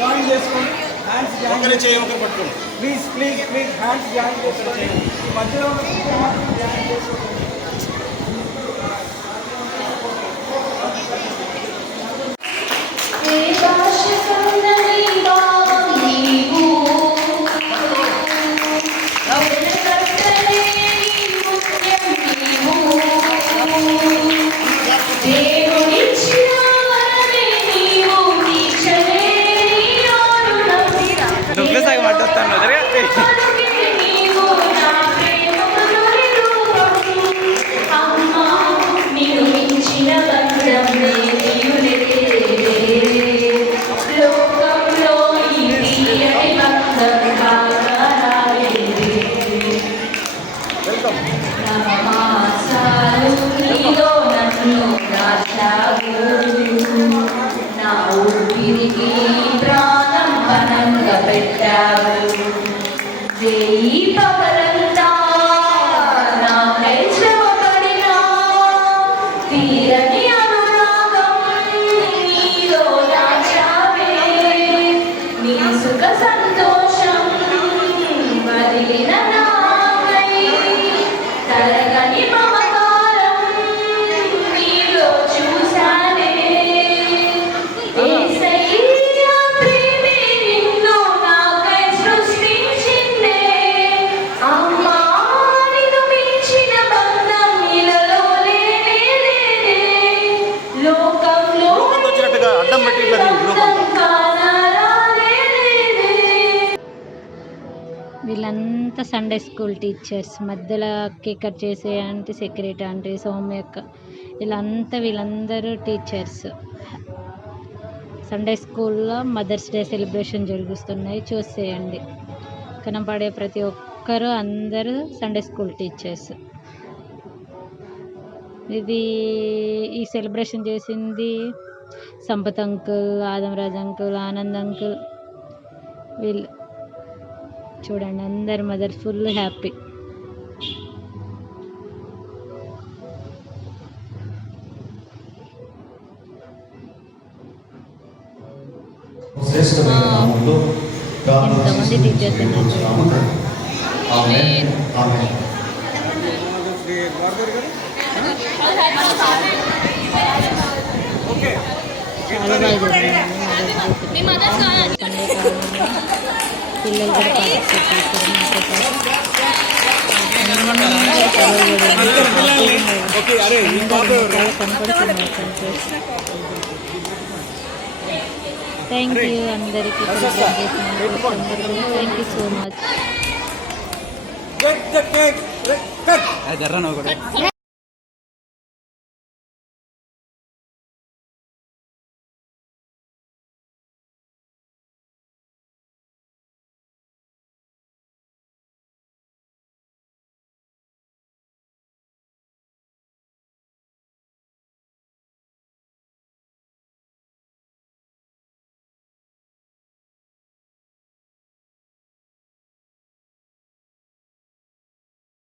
Join చేసుకోండి. Hands join పట్టుకోండి please please please. Hands join చేసుకోండి. ఈ మధ్యలో ఉన్న జాయిన్ చేసుకోండి. వీళ్ళంతా సండే స్కూల్ టీచర్స్. మధ్యలో కేక్ కట్ చేసే ఆంటీ, సెక్రటరీ ఆంటీ, సౌమ్యక్క, వీళ్ళందరూ టీచర్స్. సండే స్కూల్లో మదర్స్ డే సెలబ్రేషన్ జరుగుతున్నాయి, చూసేయండి. కనపడే ప్రతి ఒక్కరూ అందరూ సండే స్కూల్ టీచర్స్. ఈ సెలబ్రేషన్ చేసింది Sampath uncle, Adamaraj uncle, Anand uncle. వీళ్ళు చూడండి, అందరు మదర్ ఫుల్ హ్యాపీ. ఎంతమంది టీచర్స్ ఉన్నారు. చాలా బాగా పిల్లలు కూడా పార్టిసిపేట్ చేస్తారు. థ్యాంక్ యూ అందరికీ. Thank you so much.